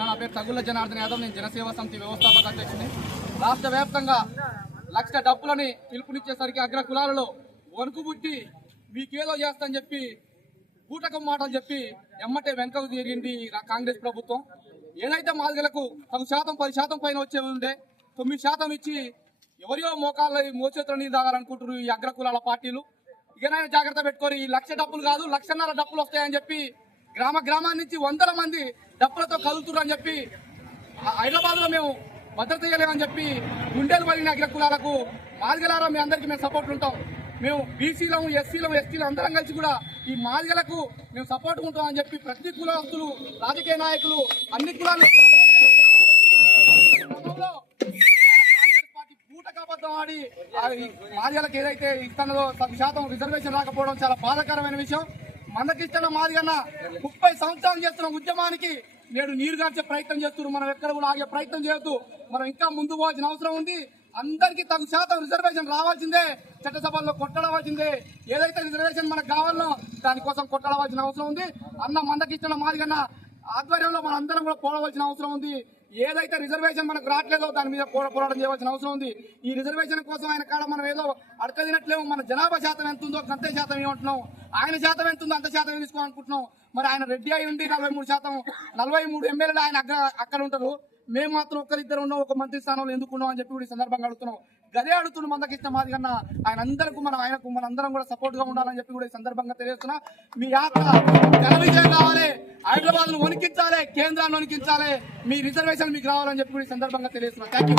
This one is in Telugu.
నా పేరు తగుళ్ళ జనార్దన్ యాదవ్. నేను జనసేవ సమితి వ్యవస్థాపక అధ్యక్షుని. రాష్ట్ర వ్యాప్తంగా లక్ష డబ్బులని పిలుపునిచ్చేసరికి అగ్ర కులాలలో వణుకు పుట్టి మీకేదో చేస్తాని చెప్పి బూటకం మాటలు చెప్పి ఎమ్మటే వెనకకు తిరిగింది కాంగ్రెస్ ప్రభుత్వం. ఏదైతే మాదిగలకు 10% పైన వచ్చేది ఉండే 9% ఇచ్చి ఎవరియో మోకాళ్ళ మోచేతుల నీళ్ళు తాగాలనుకుంటున్నారు ఈ అగ్ర కులాల పార్టీలు. ఇకనైనా జాగ్రత్త పెట్టుకొని ఈ లక్ష డబ్బులు కాదు 1,50,000 డబ్బులు వస్తాయని చెప్పి గ్రామాల నుంచి వందల మంది డబ్బులతో కదులుతున్నారు అని చెప్పి హైదరాబాద్ లో మేము భద్రత చేయలేమని చెప్పి గుండెలు పడిన అగ్ర కులాలకు మాదిగలారా మీ అందరికీ మేము సపోర్ట్ ఉంటాం. మేము బీసీలము ఎస్సీలము ఎస్టీలు అందరం కలిసి కూడా ఈ మాదిగలకు మేము సపోర్ట్ ఉంటాం అని చెప్పి ప్రతి కులస్తులు రాజకీయ నాయకులు అన్ని కులాలు కాంగ్రెస్ పార్టీ పూటకాబద్ధం ఆడి మాదిగలకు ఏదైతే ఇస్తున్నదో 10% రిజర్వేషన్ రాకపోవడం చాలా బాధాకరమైన విషయం. మందకిష్టం మాదిగన్న 30 సంవత్సరాలు చేస్తున్న ఉద్యమానికి నేడు నీరు గార్చే ప్రయత్నం చేస్తున్నారు. మనం ఎక్కడ కూడా ఆగే ప్రయత్నం చేయొద్దు. మనం ఇంకా ముందు పోవాల్సిన అవసరం ఉంది. అందరికీ 10% రిజర్వేషన్ రావాల్సిందే. చట్టసభల్లో కొట్టడవలసిందే. ఏదైతే రిజర్వేషన్ మనకు కావాలనో దానికోసం కొట్టడవలసిన అవసరం ఉంది. అన్న మందకిష్టం మాదిగన్న ఆధ్వర్యంలో మన అందరం కూడా పోవలసిన అవసరం ఉంది. ఏదైతే రిజర్వేషన్ మనకు రావట్లేదో దాని మీద పోరాటం చేయవలసిన అవసరం ఉంది. ఈ రిజర్వేషన్ కోసం ఆయన కాడ మనం ఏదో అడకదినట్లేము. మన జనాభా శాతం ఎంత ఉందో అంతే శాతం ఏమంటున్నాం, ఆయన శాతం ఎంత ఉందో అంత శాతం తీసుకోవాలనుకుంటున్నాం. మరి ఆయన రెడ్డి అయి ఉండి 43%, 43 ఎమ్మెల్యేలు ఆయన అక్కడ ఉంటారు. మేము మాత్రం ఒక్కరిద్దరు ఉన్నాం, ఒక మంత్రి స్థానంలో ఎందుకున్నాం అని చెప్పి కూడా ఈ సందర్భంగా అడుగుతున్నాం. గదే అడుగుతున్న మందకిష్టం మాదిగన్న ఆయన అందరికీ ఆయనకు మనందరం కూడా సపోర్ట్ గా ఉండాలని చెప్పి కూడా ఈ సందర్భంగా తెలియజేస్తున్నా. మీ యాత్ర ఘన విజయం కావాలి, హైదరాబాద్ ను వణికించాలి, కేంద్రాన్ని వణికించాలి, మీ రిజర్వేషన్ మీకు రావాలని చెప్పి కూడా ఈ సందర్భంగా తెలియజేస్తున్నా. Thank you.